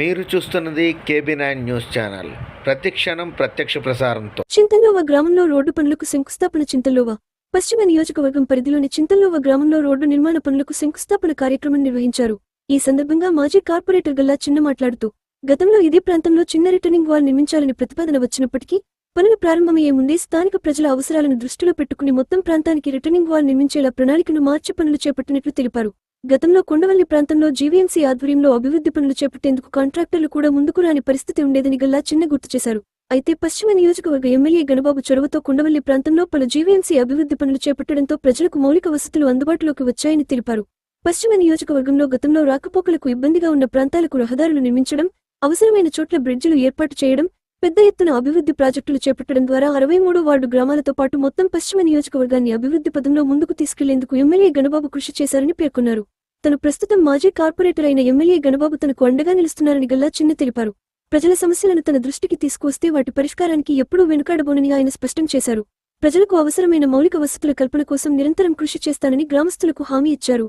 మీరు చూస్తున్నది KB9 news channel. ప్రతిక్షణం ప్రత్యక్ష ప్రసారంతో. చింతల్లోవ గ్రామంలో రోడ్డు పనులకు శంకుస్థాపన. చింతల్లోవ పశ్చిమ నియోజకవర్గం పరిధిలోని చింతల్లోవ గ్రామంలో రోడ్డు నిర్మాణ పనులకు శంకుస్థాపన కార్యక్రమం నిర్వహించారు. ఈ సందర్భంగా మాజీ కార్పొరేటర్ గల్లా చిన్న మాట్లాడుతూ, గతంలో ఇదే ప్రాంతంలో చిన్న రిటర్నింగ్ వాల్ నిర్మించాలని ప్రతిపాదన వచ్చినప్పటికీ పనులు ప్రారంభమయ్యే ముందే స్థానిక ప్రజల అవసరాలను దృష్టిలో పెట్టుకుని మొత్తం ప్రాంతానికి రిటర్నింగ్ వాల్ నిర్మించేలా ప్రణాళికను మార్చి పనులు చేపట్టినట్లు తెలిపారు. గతంలో కొండవల్లి ప్రాంతంలో జీవీఎంసీ ఆధ్వర్యంలో అభివృద్ధి పనులు చేపట్టేందుకు కాంట్రాక్టర్లు కూడా ముందుకు రాని పరిస్థితి ఉండేదని గల్లా చిన్న గుర్తు చేశారు. అయితే పశ్చిమ నియోజకవర్గ ఎమ్మెల్యే గణబాబు చొరవతో కొండవల్లి ప్రాంతంలో పలు జీవీఎంసీ అభివృద్ధి పనులు చేపట్టడంతో ప్రజలకు మౌలిక వసతులు అందుబాటులోకి వచ్చాయని తెలిపారు. పశ్చిమ నియోజకవర్గంలో గతంలో రాకపోకలకు ఇబ్బందిగా ఉన్న ప్రాంతాలకు రహదారులు నిర్మించడం, అవసరమైన చోట్ల బ్రిడ్జిలు ఏర్పాటు చేయడం, పెద్ద ఎత్తున అభివృద్ధి ప్రాజెక్టులు చేపట్టడం ద్వారా 63 వార్డు గ్రామాలతో పాటు మొత్తం పశ్చిమ నియోజకవర్గాన్ని అభివృద్ధి పదంలో ముందుకు తీసుకెళ్లేందుకు ఎమ్మెల్యే గణబాబు కృషి చేశారని పేర్కొన్నారు. తను ప్రస్తుతం మాజీ కార్పొరేటర్ అయిన ఎమ్మెల్యే గణబాబు తనకు అండగా నిలుస్తున్నారని గల్లా చిన్న తెలిపారు. ప్రజల సమస్యలను తన దృష్టికి తీసుకువస్తే వాటి పరిష్కారానికి ఎప్పుడూ వెనుకాడబోనని ఆయన స్పష్టం చేశారు. ప్రజలకు అవసరమైన మౌలిక వసతుల కల్పన కోసం నిరంతరం కృషి చేస్తానని గ్రామస్తులకు హామీ ఇచ్చారు.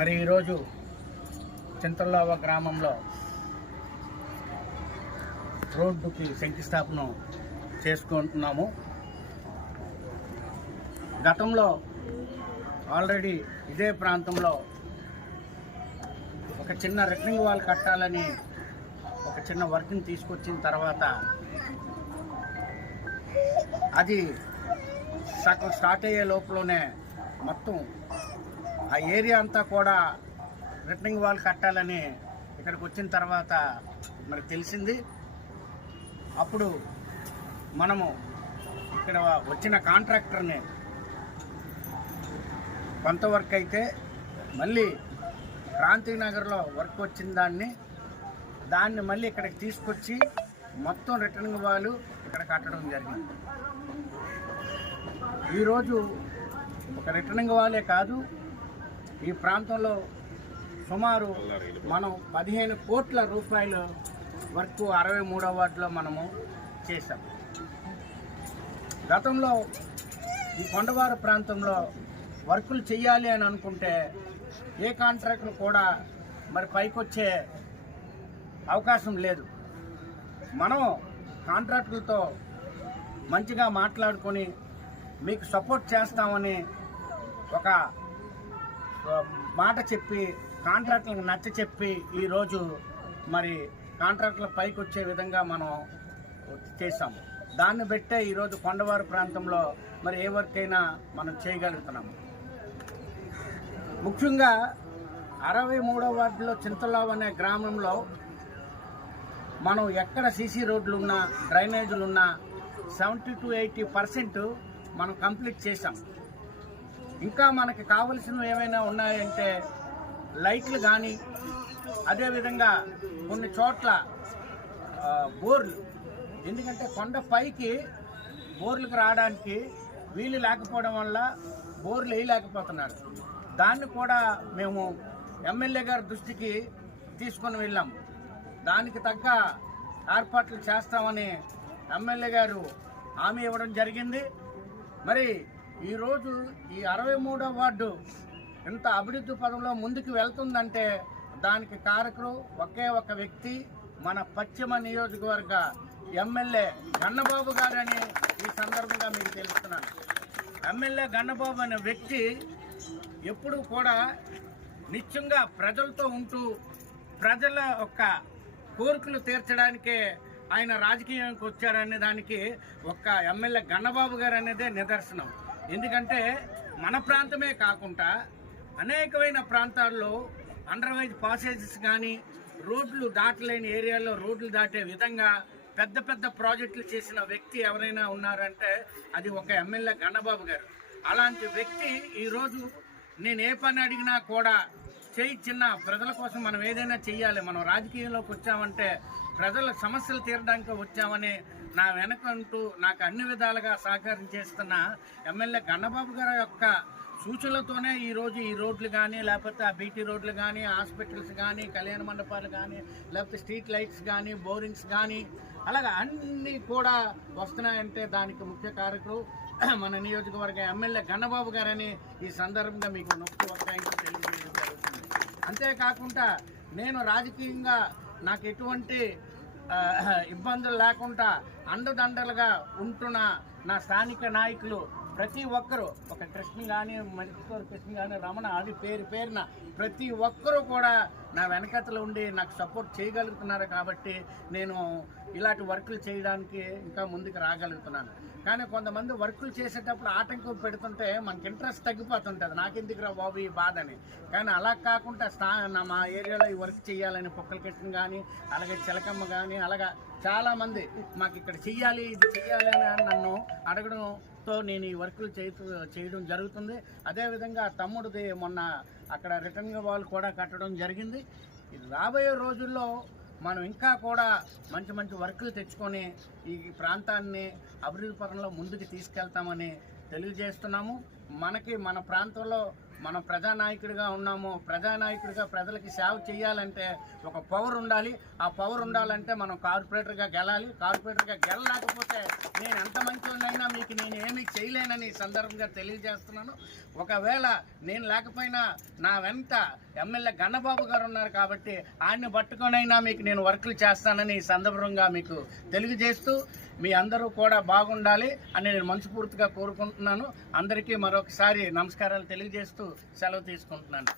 మరి ఈరోజు చింతల్లోవ గ్రామంలో రోడ్డుకి శంకుస్థాపన చేసుకుంటున్నాము. గతంలో ఆల్రెడీ ఇదే ప్రాంతంలో ఒక చిన్న రిటర్నింగ్ వాల్ కట్టాలని ఒక చిన్న వర్క్ని తీసుకొచ్చిన తర్వాత అది సగం స్టార్ట్ అయ్యే లోపలనే మొత్తం ఆ ఏరియా అంతా కూడా రిటర్నింగ్ వాల్ కట్టాలని ఇక్కడికి వచ్చిన తర్వాత మరి తెలిసింది. అప్పుడు మనము ఇక్కడ వచ్చిన కాంట్రాక్టర్ని కొంతవరకు అయితే మళ్ళీ క్రాంతినగర్లో వర్క్ వచ్చిన దాన్ని మళ్ళీ ఇక్కడికి తీసుకొచ్చి మొత్తం రిటర్నింగ్ వాల్ ఇక్కడ కట్టడం జరిగింది. ఈరోజు ఒక రిటర్నింగ్ వాలే కాదు, ఈ ప్రాంతంలో సుమారు మనం 15 కోట్ల రూపాయలు వర్క్ 63వ వార్డులో మనము చేశాం. గతంలో ఈ కొండవారు ప్రాంతంలో వర్కులు చేయాలి అని అనుకుంటే ఏ కాంట్రాక్టులు కూడా మరి పైకొచ్చే అవకాశం లేదు. మనం కాంట్రాక్టులతో మంచిగా మాట్లాడుకొని మీకు సపోర్ట్ చేస్తామని ఒక మాట చెప్పి కాంట్రాక్టులకు నచ్చ చెప్పి ఈరోజు మరి కాంట్రాక్టుల పైకి వచ్చే విధంగా మనం చేసాము. దాన్ని బట్టే ఈరోజు కొండవారు ప్రాంతంలో మరి ఏ వర్క్ అయినా మనం చేయగలుగుతున్నాము. ముఖ్యంగా 63వ వార్డులో చింతల్లోవ అనే గ్రామంలో మనం ఎక్కడ సీసీ రోడ్లున్నా డ్రైనేజీలున్నా 70 to 80% మనం కంప్లీట్ చేసాం. ఇంకా మనకి కావలసినవి ఏమైనా ఉన్నాయంటే లైట్లు కానీ, అదేవిధంగా కొన్ని చోట్ల బోర్లు, ఎందుకంటే కొండ పైకి బోర్లకు రావడానికి వీలు లేకపోవడం వల్ల బోర్లు వేయలేకపోతున్నారు. దాన్ని కూడా మేము ఎమ్మెల్యే గారి దృష్టికి తీసుకొని వెళ్ళాం. దానికి తగ్గ ఏర్పాట్లు చేస్తామని ఎమ్మెల్యే గారు హామీ ఇవ్వడం జరిగింది. మరి ఈరోజు ఈ 63వ వార్డు ఇంత అభివృద్ధి పదంలో ముందుకు వెళ్తుందంటే దానికి కారకులు ఒకే ఒక వ్యక్తి, మన పశ్చిమ నియోజకవర్గ ఎమ్మెల్యే గన్నబాబు గారని ఈ సందర్భంగా మీకు తెలుస్తున్నాను. ఎమ్మెల్యే గన్నబాబు అనే వ్యక్తి ఎప్పుడూ కూడా నిత్యంగా ప్రజలతో ఉంటూ ప్రజల యొక్క కోరికలు తీర్చడానికే ఆయన రాజకీయానికి వచ్చారనే దానికి ఒక్క ఎమ్మెల్యే గన్నబాబు గారు అనేదే నిదర్శనం. ఎందుకంటే మన ప్రాంతమే కాకుండా అనేకమైన ప్రాంతాల్లో అండర్వైజ్ పాసేజెస్ కానీ, రోడ్లు దాటలేని ఏరియాలో రోడ్లు దాటే విధంగా పెద్ద పెద్ద ప్రాజెక్టులు చేసిన వ్యక్తి ఎవరైనా ఉన్నారంటే అది ఒక ఎమ్మెల్యే గన్నబాబు గారు. అలాంటి వ్యక్తి ఈరోజు నేను ఏ పని అడిగినా కూడా చిన్న ప్రజల కోసం మనం ఏదైనా చెయ్యాలి, మనం రాజకీయంలోకి వచ్చామంటే ప్రజల సమస్యలు తీరడానికి వచ్చామని నా వెనకంటూ నాకు అన్ని విధాలుగా సహకారం చేస్తున్న ఎమ్మెల్యే గన్నబాబు గారి యొక్క సూచనలతోనే ఈరోజు ఈ రోడ్లు కానీ, లేకపోతే ఆ బీటీ రోడ్లు కానీ, హాస్పిటల్స్ కానీ, కళ్యాణ మండపాలు కానీ, లేకపోతే స్ట్రీట్ లైట్స్ కానీ, బోరింగ్స్ కానీ, అలాగే అన్నీ కూడా వస్తున్నాయంటే దానికి ముఖ్య కారకులు మన నియోజకవర్గ ఎమ్మెల్యే గన్నబాబు గారని ఈ సందర్భంగా మీకు నొక్కి ఒక్క తెలియజేయడం జరుగుతుంది. అంతేకాకుండా నేను రాజకీయంగా నాకు ఎటువంటి ఇబ్బందులు లేకుండా అండదండలుగా ఉంటున్న నా స్థానిక నాయకులు ప్రతి ఒక్కరూ, ఒక కృష్ణ కానీ, మరికొకరు కృష్ణ కానీ, రమణ, అది పేరున ప్రతి ఒక్కరూ కూడా నా వెనకతలు ఉండి నాకు సపోర్ట్ చేయగలుగుతున్నారు. కాబట్టి నేను ఇలాంటి వర్కులు చేయడానికి ఇంకా ముందుకు రాగలుగుతున్నాను. కానీ కొంతమంది వర్కులు చేసేటప్పుడు ఆటంకం పెడుతుంటే మనకి ఇంట్రెస్ట్ తగ్గిపోతుంటుంది, నాకెందుకు రా బాబు ఈ బాధ అని. కానీ అలా కాకుండా మా ఏరియాలో ఈ వర్క్ చేయాలని పొక్కల కృష్ణ కానీ, అలాగే చిలకమ్మ కానీ, అలాగా చాలామంది మాకు ఇక్కడ చెయ్యాలి, ఇది చెయ్యాలి అని నన్ను అడగడంతో నేను ఈ వర్కులు చేయడం జరుగుతుంది. అదేవిధంగా తమ్ముడిది మొన్న అక్కడ రిటర్న్ వాల్ కూడా కట్టడం జరిగింది. ఇది రాబోయే రోజుల్లో మనం ఇంకా కూడా మంచి మంచి వర్కులు తెచ్చుకొని ఈ ప్రాంతాన్ని అభివృద్ధి పరంలో ముందుకు తీసుకెళ్తామని తెలియజేస్తున్నాము. మన ప్రాంతంలో మనం ప్రజానాయకుడిగా ఉన్నాము. ప్రజానాయకుడిగా ప్రజలకి సేవ చేయాలంటే ఒక పవర్ ఉండాలి. ఆ పవర్ ఉండాలంటే మనం కార్పొరేటర్గా గెలాలి. కార్పొరేటర్గా గెలలేకపోతే నేను ఎంత మంచినైనా మీకు నేను ఏమీ చేయలేనని ఈ సందర్భంగా తెలియజేస్తున్నాను. ఒకవేళ నేను లేకపోయినా నా వెంట ఎమ్మెల్యే గన్నబాబు గారు ఉన్నారు కాబట్టి ఆయన్ని పట్టుకొనైనా మీకు నేను వర్కులు చేస్తానని ఈ సందర్భంగా మీకు తెలియజేస్తూ మీ అందరూ కూడా బాగుండాలి అని నేను మనస్ఫూర్తిగా కోరుకుంటున్నాను. అందరికీ మరొకసారి నమస్కారాలు తెలియజేస్తూ సెలవు తీసుకుంటున్నాను.